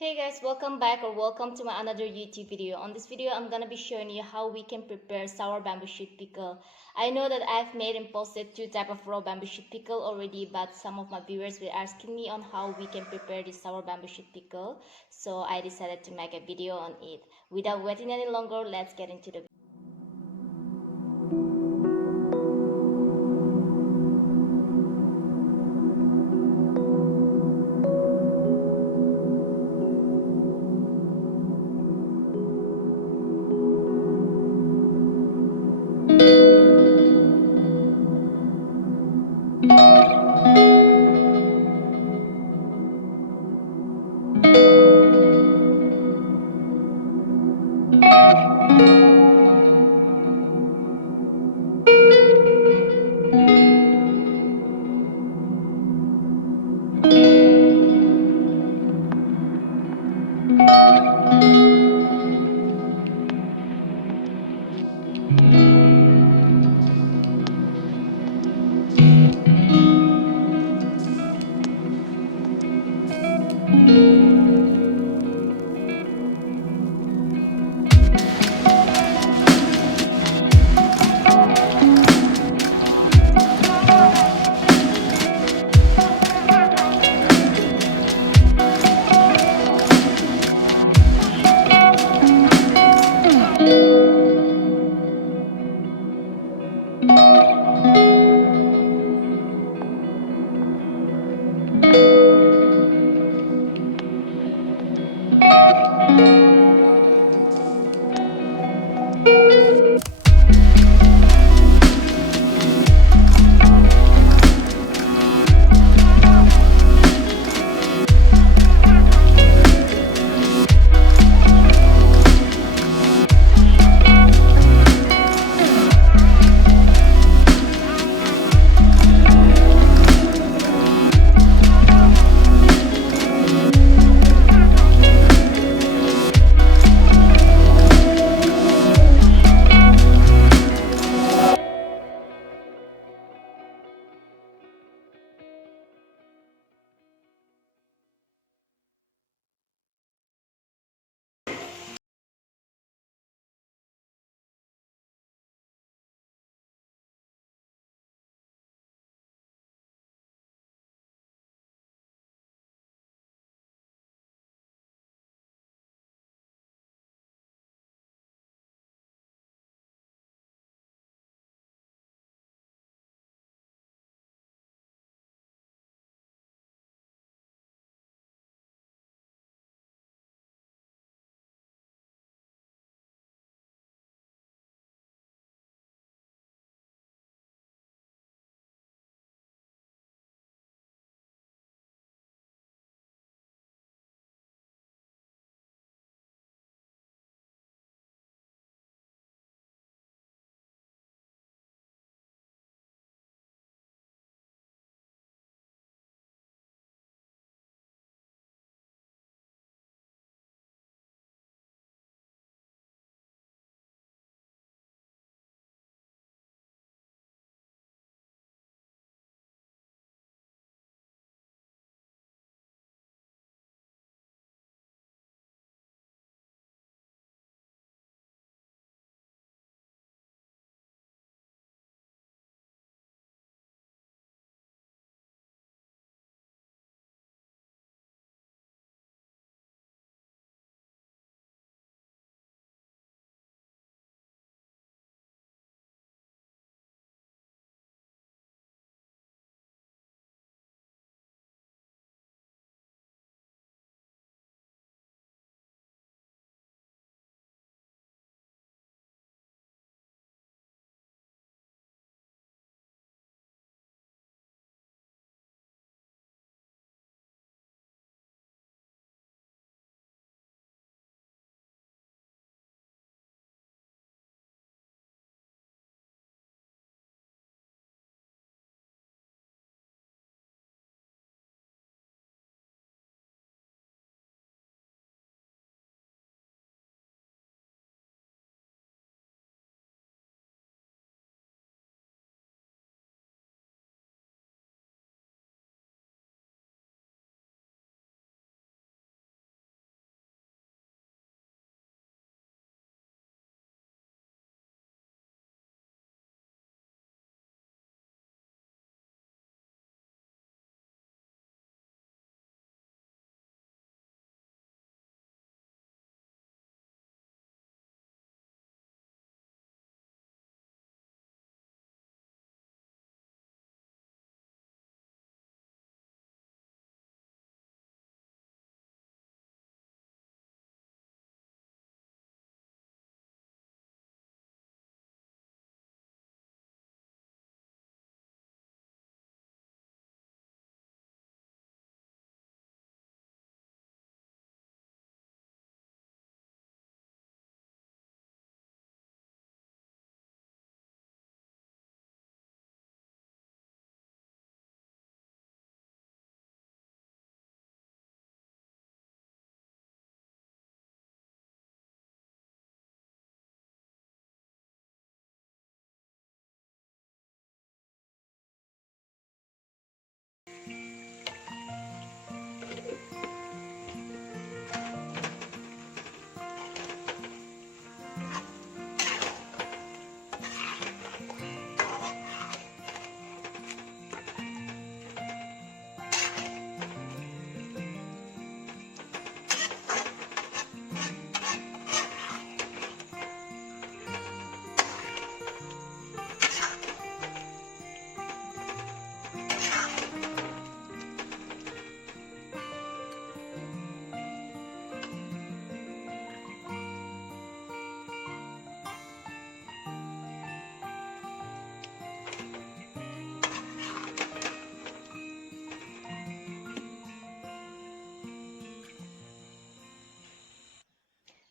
Hey guys, welcome back or welcome to my another YouTube video. On this video, I'm gonna be showing you how we can prepare sour bamboo shoot pickle. I know that I've made and posted two type of raw bamboo shoot pickle already, but some of my viewers were asking me on how we can prepare this sour bamboo shoot pickle. So I decided to make a video on it. Without waiting any longer, let's get into the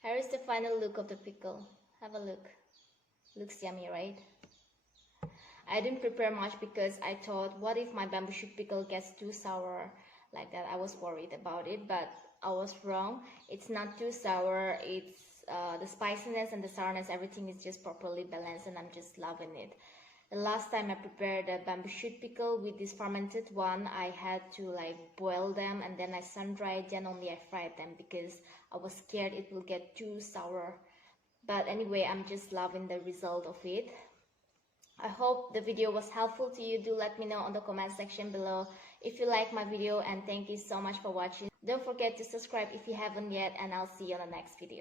Here is the final look of the pickle. Have a look. Looks yummy, right? I didn't prepare much because I thought, what if my bamboo shoot pickle gets too sour like that? I was worried about it, but I was wrong. It's not too sour. It's the spiciness and the sourness, everything is just properly balanced, and I'm just loving it. The last time I prepared a bamboo shoot pickle with this fermented one, I had to like boil them and then I sun-dried, then only I fried them because I was scared it will get too sour. But anyway, I'm just loving the result of it. I hope the video was helpful to you. Do let me know on the comment section below if you like my video, and thank you so much for watching. Don't forget to subscribe if you haven't yet, and I'll see you on the next video.